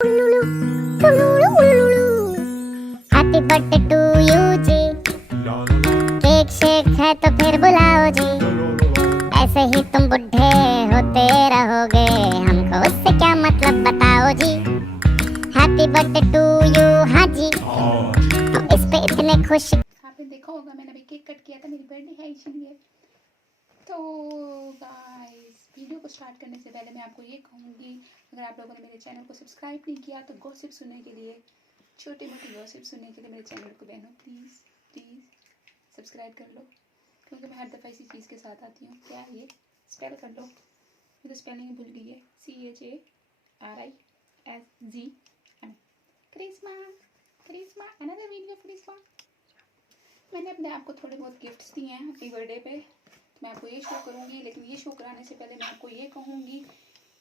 Happy birthday to you जी, cake shake है तो फिर बुलाओ जी, ऐसे ही तुम बुढ़े होते रहोगे, हमको उससे क्या मतलब बताओ जी। हैप्पी बर्थडे टू यू, हाँ जी, हम इस पे इतने खुश। आपने देखा होगा मैंने अभी केक कट किया था, मेरी बर्थडे है इसीलिए। तो गाइस, वीडियो को स्टार्ट करने से पहले मैं आपको ये कहूँगी, अगर आप लोगों ने मेरे चैनल को सब्सक्राइब नहीं किया तो गॉसिप सुनने के लिए, छोटी मोटी गॉसिप सुनने के लिए मेरे चैनल को बहनों प्लीज़ प्लीज़ सब्सक्राइब कर लो, क्योंकि मैं हर दफ़ा इसी चीज़ के साथ आती हूँ। क्या है ये? स्पेल कर लो, मैं तो स्पेलिंग भूल गई है। CHARISG। करिश्मा, करिश्मा, अनदर वीडियो करिश्मा। मैंने अपने आप को थोड़े बहुत गिफ्ट्स दिए हैं अपनी बर्थडे पे, तो मैं आपको ये शो करूँगी। लेकिन ये शो कराने से पहले मैं आपको ये कहूँगी,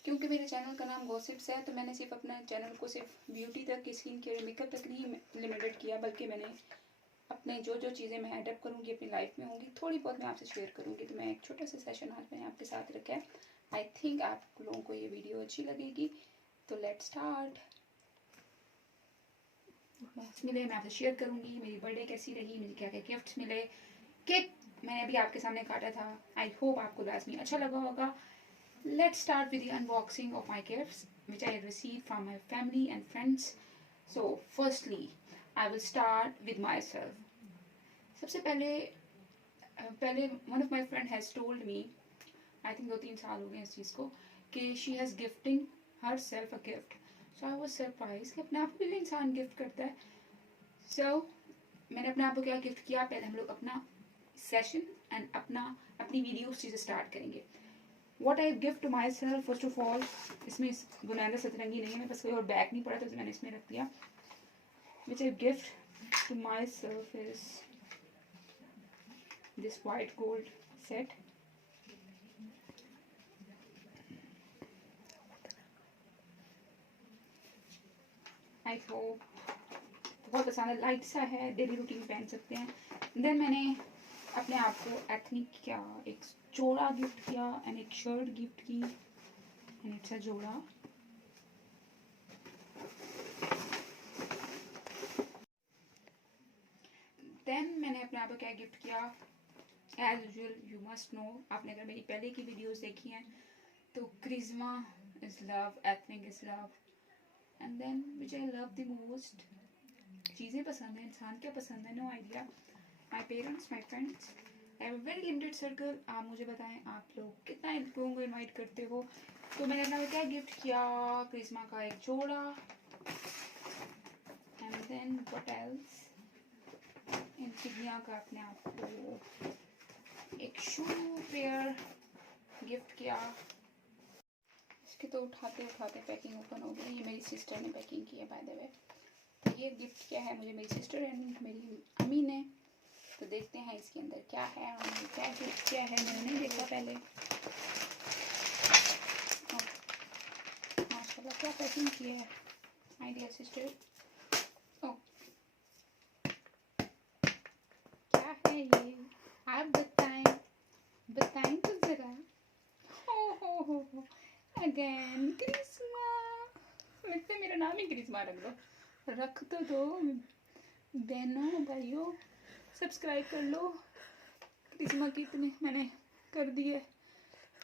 क्योंकि मेरे चैनल का नाम गॉसिप्स है, तो मैंने सिर्फ अपना चैनल को सिर्फ ब्यूटी तक, स्किन केयर, मेकअप तक नहीं लिमिटेड किया, बल्कि मैंने अपने जो जो चीज़ें मैं एडअप करूँगी अपनी लाइफ में होंगी, थोड़ी बहुत मैं आपसे शेयर करूँगी। तो मैं एक छोटा सा सेशन आज मैंने आपके साथ रखा है। आई थिंक आप लोगों को ये वीडियो अच्छी लगेगी, तो लेट्स स्टार्ट। मिले मैं आपसे शेयर करूँगी मेरी बर्थडे कैसी रही, मुझे क्या क्या गिफ्ट्स मिले। केक मैंने अभी आपके सामने काटा था, आई होप आपको लाजमी अच्छा लगा होगा। Let's start with the unboxing of my gifts which I receive from my family and friends. So firstly I will start with my self. सबसे पहले one of my friend has told me, I think 2-3 साल हो गए इस चीज़ को, कि she has gifting her self a gift. So I was surprise कि अपने आप को भी इंसान गिफ्ट करता है। सो मैंने अपने आप को क्या गिफ्ट किया, पहले हम लोग अपना सेशन एंड अपनी वीडियो से स्टार्ट करेंगे। What I gift to myself, first of all, इसमें बुलंदा सतरंगी नहीं है, मेरे पास कोई और बैग नहीं पड़ा, तो मैंने इसमें रख दिया। Which I gift to myself is this white gold set. I hope बहुत पसंद है, लाइट सा है, डेली रूटीन पहन सकते हैं। देन मैंने अपने आप को एथनिक क्या एक जोड़ा गिफ्ट किया एंड एक शर्ट गिफ्ट की, एंड इट्स अ जोड़ा। देन मैंने अपने आप को क्या गिफ्ट किया, as usual you must know, आपने अगर मेरी पहले की वीडियोस देखी हैं तो क्रिज्मा is love, ethnic is love, and then which I love the most, चीज़ें पसंद है, इंसान क्या पसंद है, no idea. My parents, my friends, I have a very limited circle. आप मुझे बताएं आप लोग कितना लोगों को इन्वाइट करते हो। तो मैंने अपना क्या गिफ्ट किया, क्रिस्मा का एक जोड़ा, and then what else, insignia का अपने आप को एक शू पेयर गिफ्ट किया। इसके तो उठाते उठाते पैकिंग ओपन हो गई। ये मेरी सिस्टर ने पैकिंग की है बाय द वे। तो ये गिफ्ट किया है मुझे मेरी सिस्टर एंड मेरी अम्मी ने। तो देखते हैं इसके अंदर क्या है, उन्होंने क्या गिफ्ट किया है, मैंने नहीं देखा पहले। माशाल्लाह क्या पैकिंग की है माय डियर सिस्टर। ओ क्या है ये, आप बताएं तो ज़रा। हो अगेन क्रिस्मा, लगता है मेरा नाम ही क्रिस्मा रख तो दो। बहनों भाइयों सब्सक्राइब कर लो, क्रिस्मा की इतने मैंने कर दिए,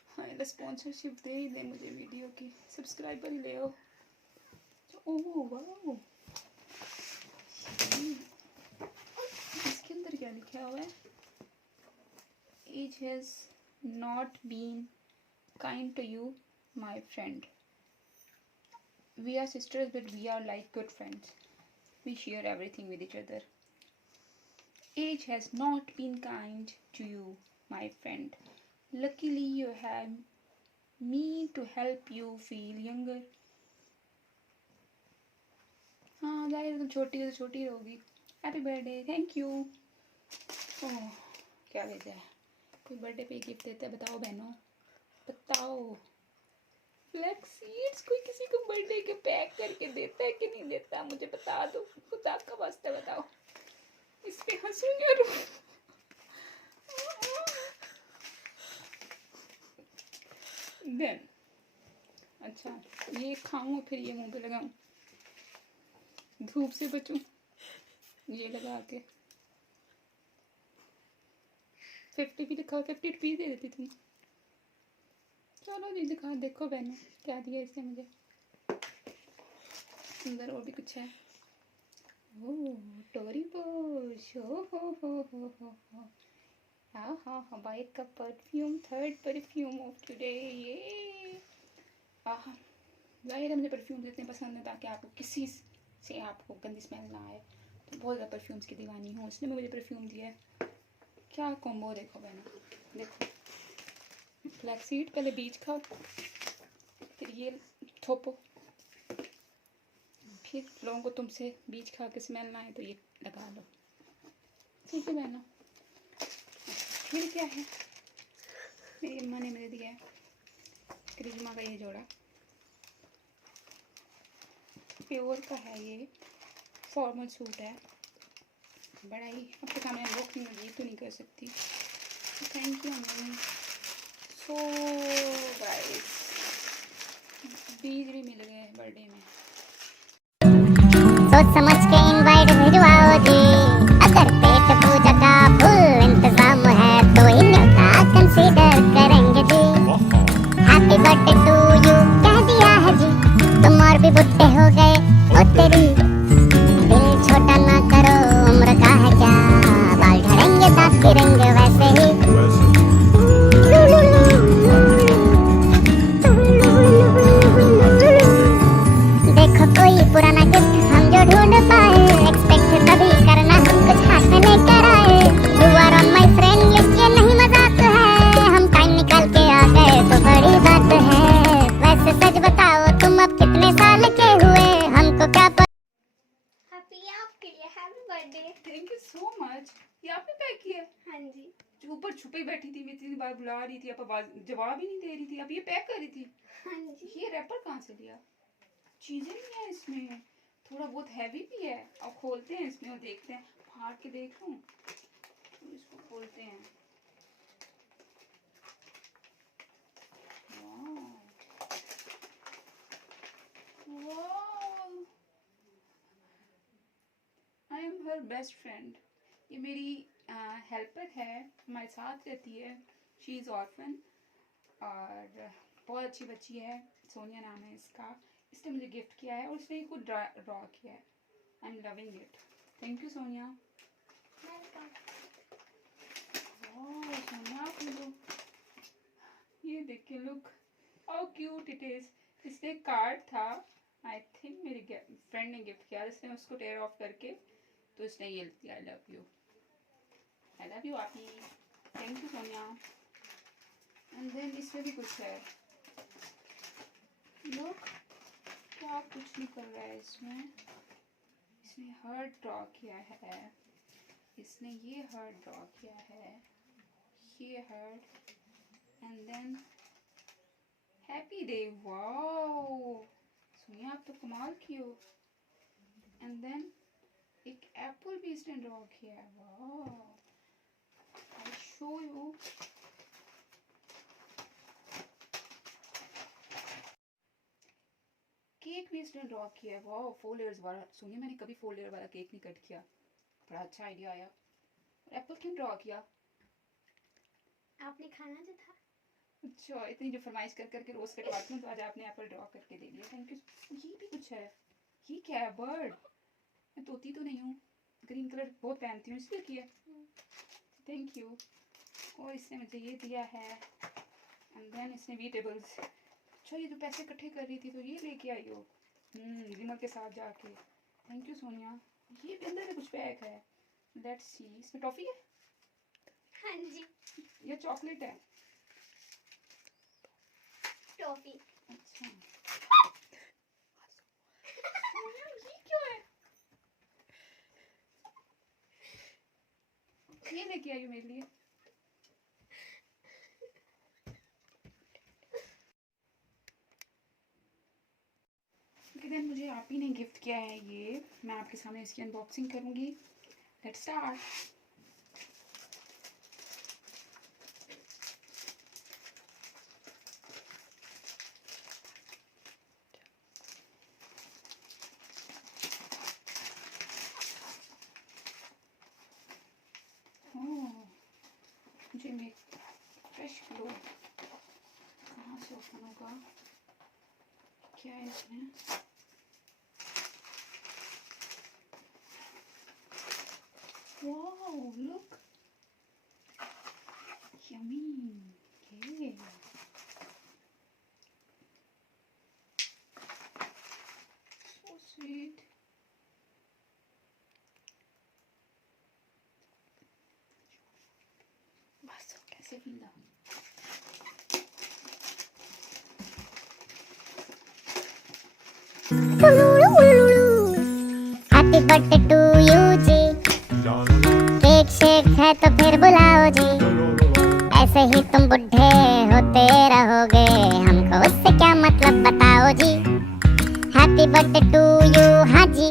हाँ स्पॉन्सरशिप दे ही दे मुझे वीडियो की, सब्सक्राइबर ही ले आओ। ओह वाह, इसके अंदर क्या लिखा हुआ है, age has not been kind to you my friend, we are sisters but we are like good friends, we share everything with each other. Age has not been kind to you, my friend. Luckily, you have me to help you feel younger. हाँ जाहिर तुम छोटी हो तो छोटी रहोगी। Happy birthday, thank you. Oh क्या भेजा है, कोई बर्थडे पे गिफ्ट देता है, बताओ बहनों बताओ। फ्लैक्स सीड्स, कोई किसी को बर्थडे के पैक करके देता है कि नहीं देता, मुझे बता दो, खुदा का वास्ता बताओ। इस पे हंसूंगी और देन अच्छा ये खाऊं फिर ये मुंह पे लगाऊं, धूप से बचूं ये लगा के। 50 भी दिखाओ, 50 रुपीज़ दे देती तुम। चलो जी दिखा, देखो बहनों क्या दिया इसने मुझे। अंदर और भी कुछ है। ओह टोरी बोश, हो। हाँ हाँ हाँ, बाइक का perfume, third perfume of today. ये आह, जाहिर है मुझे परफ्यूम इतने पसंद है ताकि आपको किसी से आपको गंदी स्मेल ना आए। तो बहुत ज़्यादा परफ्यूम्स की दीवानी हूँ, उसने मुझे परफ्यूम दिया है। क्या कॉम्बो देखो बहनों, देखो फ्लैक्सीड, पहले बीज खाओ, फिर ये थोपो, फिर लोगों को तुमसे बीज खा के स्मेल ना आए तो ये लगा लो। ठीक है बहनों। फिर क्या है, मेरी अम्मा ने मुझे दिया है करिश्मा का ये जोड़ा, प्योर का है ये, फॉर्मल सूट है। बड़ा ही आपके सामने अनबॉक्सिंग में तो नहीं कर सकती। थैंक यू अम्मी। सो गाइस, बीज भी मिल गए बर्थडे में। सोच समझ के इनवाइट भिजवाओ जी, अगर पेट पूजा का फुल इंतजाम है तो ही न्योता कंसीडर करेंगे जी। हैप्पी बर्थडे टू यू कह दिया है जी, तुम और भी बुढ़े हो गए ओ तेरी, दिल छोटा ना करो उम्र का है क्या, बाल झड़ेंगे दांत गिरेंगे वैसे ही। देखो कोई पुराना गिफ्ट हम जो ढूंढ पाए, एक्सपेक्ट कभी करना हम कुछ हाथ में लेकर आए। You are on my friend list, ये नहीं मजाक है, हम टाइम निकाल के आ गए तो बड़ी बात है। वैसे सच बताओ तुम अब कितने साल के हुए, हमको क्या हैप्पी आपके लिए, happy birthday. Thank you so much. ये आपने पैक किया है? हाँ जी। जो ऊपर छुपी बैठी थी, मैं इतनी बार बुला रही थी, आप आवाज जवाब ही नहीं दे रही थी, अब ये पैक कर रही थी। हाँ जी। ये रैपर कहाँ से लिया? चीजें नहीं है इसमें, थोड़ा बहुत हैवी भी है। अब खोलते हैं इसमें और देखते हैं, फाड़ के देख लूं तो इसको खोलते हैं। I am her best friend. ये मेरी हेल्पर है, हमारे साथ रहती है। शी इज़ ऑर्फन और बहुत अच्छी बच्ची है, सोनिया नाम है इसका। इसने मुझे गिफ्ट किया है और उसने खुद ड्रॉ किया है। I am loving it. Thank you Sonia. Welcome. Sonia आप लोग ये देखिए, look how cute it is. इसमें एक कार्ड था, आई थिंक मेरी फ्रेंड ने गिफ्ट किया, इसने उसको टेयर ऑफ करके तो इसने ये लिखा, आई लव यू आपी। Thank you Sonia. And then इसमें भी कुछ है, लुक क्या कुछ निकल रहा है इसमें। इसने हार्ट ड्रॉ किया है, इसने ये हार्ट ड्रॉ किया है, ये heart, and than happy day. Wow Sonia आप तो कमाल की हो। एंड देन एक एप्पल भी इसने ड्रॉ किया है। Wow I show you. Cake भी इसने ड्रॉ किया है। वाओ 4 लेयर्स वाला। सोनिया मैंने कभी 4 लेयर वाला केक नहीं कट किया, बड़ा अच्छा आइडिया आया। एप्पल क्यों ड्रॉ किया? आपने खाना जो था। अच्छा, इतनी जो फरमाइश कर करके रोज कटवाती हूँ तो आज आपने एप्पल ड्रॉ करके दे दिया, थैंक यू। ये भी कुछ है, ये क्या है? बर्ड। मैं तोती तो नहीं हूँ, ग्रीन कलर बहुत पहनती हूँ इसलिए किया, थैंक यू। और इसने मुझे ये दिया है, एंड देन इसने वेजिटेबल्स। अच्छा ये जो पैसे इकट्ठे कर रही थी तो ये लेके आई हो विमल के साथ जाके। Thank you Sonia. ये भी अंदर में कुछ पैक है, लेट्स सी। इसमें टॉफी है? हाँ जी। ये चॉकलेट है? टॉफी। अच्छा ये क्यों है? ये लेके आई हो मेरे लिए। देन मुझे आप ही ने गिफ्ट किया है ये, मैं आपके सामने इसकी अनबॉक्सिंग करूंगी। Let's start. में फ्रेश ग्लो कहाँ से ओपन होगा, क्या है इसमें? Wow look yummy. Okay. So sweet. बस कैसे पीना? हैप्पी बर्थडे टू यू जी, केक शेक है तो फिर बुलाओ जी, ऐसे ही तुम बुढ़े होते रहोगे, हमको उससे क्या मतलब बताओ जी। हैप्पी बर्थडे टू यू, हाँ जी,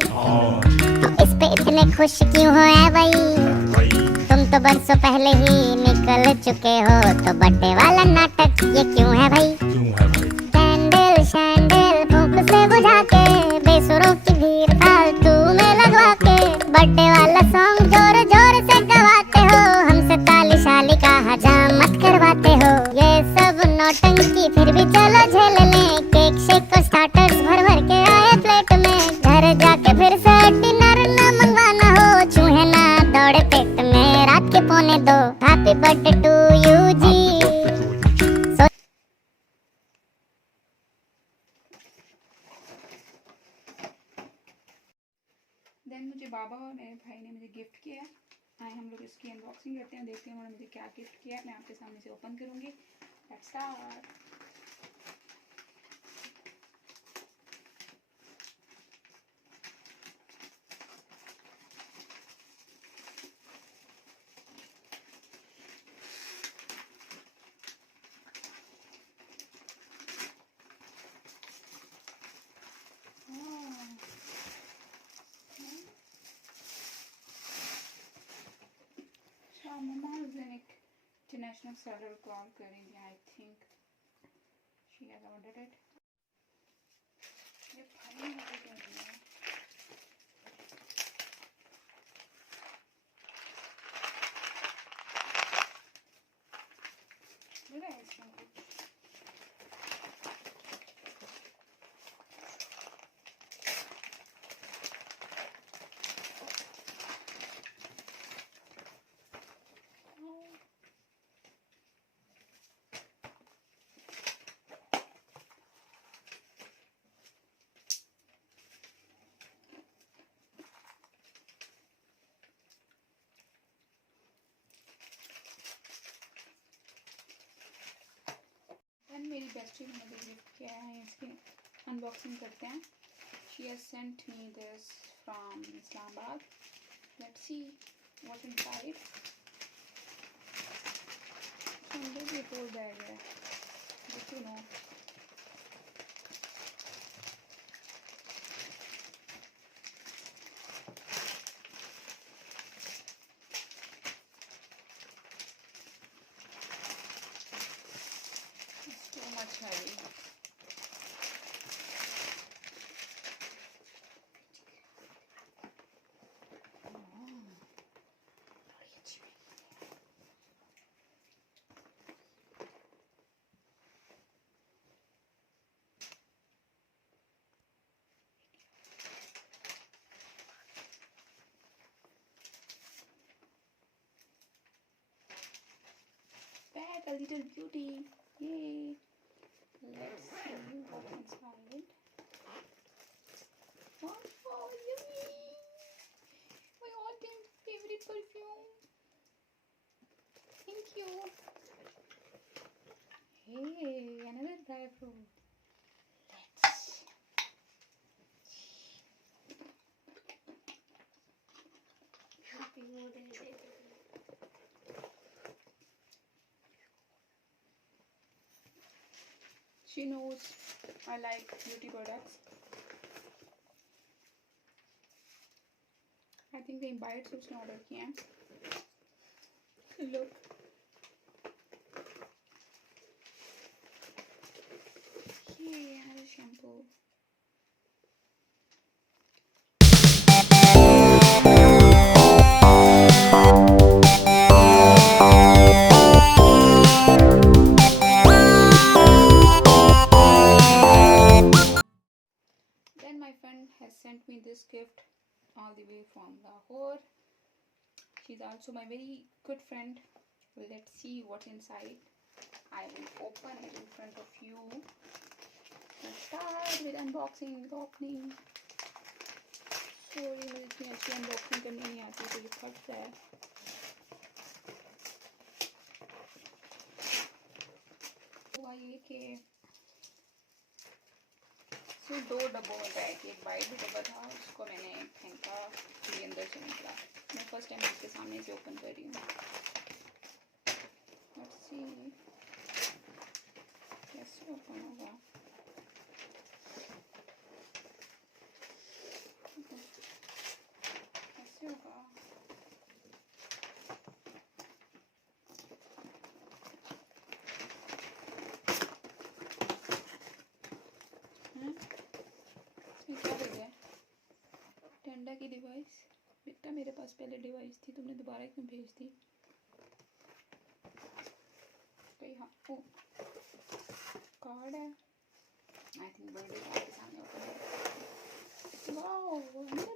तो इस पे इतने खुश क्यों हो ऐ भाई, तुम तो बरसों पहले ही निकल चुके हो, तो बर्थडे वाला नाटक ये क्यों है भाई। कैंडल शैंडल फूंक से बुझा के, बेसुरों की भीड़ फालतू में लगवा के, बर्थडे वाला सॉन्ग जोर जोर से गवाते हो, हमसे ताली शाली का हजामत करवाते हो। ये सब नौटंकी फिर भी चलो झेल लें, केक शेक और स्टार्टर्स भर भर के आए प्लेट में, घर जाके फिर से डिनर ना मंगवाना हो, चूहे ना दौड़े पेट में रात के 1:45। हैप्पी बर्थडे टू यू जी। देन मुझे बाबा और मेरे भाई ने मुझे गिफ्ट किया है। आए हम लोग इसकी अनबॉक्सिंग करते हैं, देखते हैं उन्होंने मुझे क्या गिफ्ट किया है। मैं आपके सामने से ओपन करूँगी। Let's start. Mama is an international seller call करेंगे, I think she has ordered it. ये भाई ने मुझे क्या दिया है? लग रहा है इसमें कुछ। मेरी बेस्टी ने मुझे गिफ्ट किया है, इसकी अनबॉक्सिंग करते हैं। She has sent me this from Islamabad. Let's see what inside. अंदर भी एक और बैग है, देखो no. heavy. Back a little beauty. Yay. Let's see what's inside. Oh, yummy. My all-time favorite perfume. Thank you. Hey, another dry fruit. Let's. Happy Mother's Day. She knows I like beauty products. I think they buy से उसने order किया है. Look. ये another shampoo. friend has sent me this gift all the way from Lahore. She's also my very good friend. Let's see what's inside. I will open it in front of you. Let's start with unboxing, with opening. Sorry, मुझे इतनी अच्छी unboxing करनी नहीं आती, तो ये फट रहा है. हुआ ये कि सिर्फ 2 डब्बों में पैक, एक वाइट भी डब्बा था, उसको मैंने फेंका, ये अंदर से निकला. मैं फर्स्ट टाइम आपके सामने से ओपन कर रही हूँ. लेट्स सी कैसे ओपन होगा. कैसे होगा. इसमें क्या हो गया. टेंडा की डिवाइस. बेटा मेरे पास पहले डिवाइस थी, तुमने दोबारा क्यों भेज दी. तो हाँ, ओ कार्ड है. आई थिंक बर्थडे कार्ड के सामने ओपन है. Wow,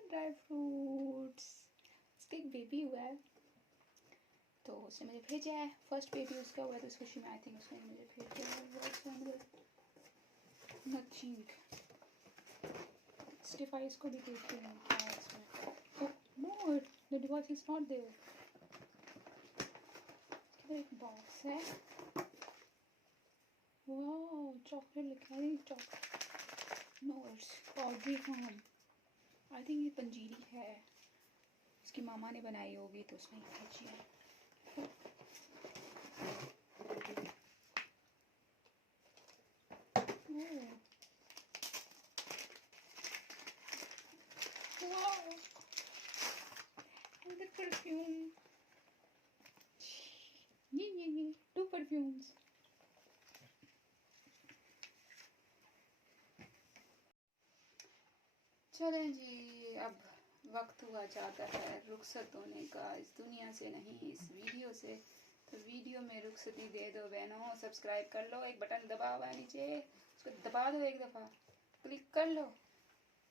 dry fruits. इसका एक बेबी हुआ है, तो उसने मुझे भेजा है. फर्स्ट बेबी उसका हुआ है, तो उस खुशी में आई थिंक उसने मुझे भेजा है. नथिंग. इस डिवाइस को भी देखते हैं क्या है इसमें. Oh no, the device is not there. एक बॉक्स है. वाओ, चॉकलेट लिखा है. Chocolate. No, it's powdery form. I think ये पंजीरी है, उसकी मामा ने बनाई होगी, तो उसने भेजी है. Wow, and the perfume. Yeah, 2 perfumes. चलें जी, अब वक्त हुआ जाता है रुखसत होने का इस दुनिया से, नहीं इस वीडियो से. तो वीडियो में रुखसती दे दो बहनों. सब्सक्राइब कर लो. एक बटन दबा हुआ है नीचे, उसको दबा दो. एक दफ़ा क्लिक कर लो.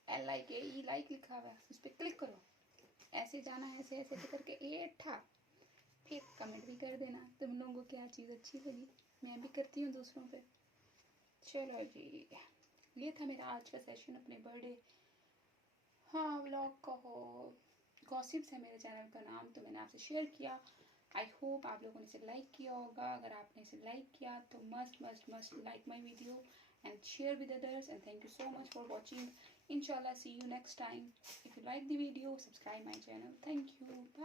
LIKE लाइक लिखा हुआ है, उस पर क्लिक करो. ऐसे जाना है, ऐसे ऐसे करके एठा. फिर कमेंट भी कर देना तुम लोगों को क्या चीज़ अच्छी लगी. मैं भी करती हूँ दूसरों पे. चलो जी, ये था मेरा आज का सेशन अपने बर्थडे, हाँ व्लॉग का हो. गॉसिप्स है मेरे चैनल का नाम, तो मैंने आपसे शेयर किया. आई होप आप लोगों ने इसे लाइक किया होगा. अगर आपने इसे लाइक किया तो must like my video and share with others, and thank you so much for watching. Inshallah, see you next time. If you like the video, subscribe my channel. Thank you. Bye.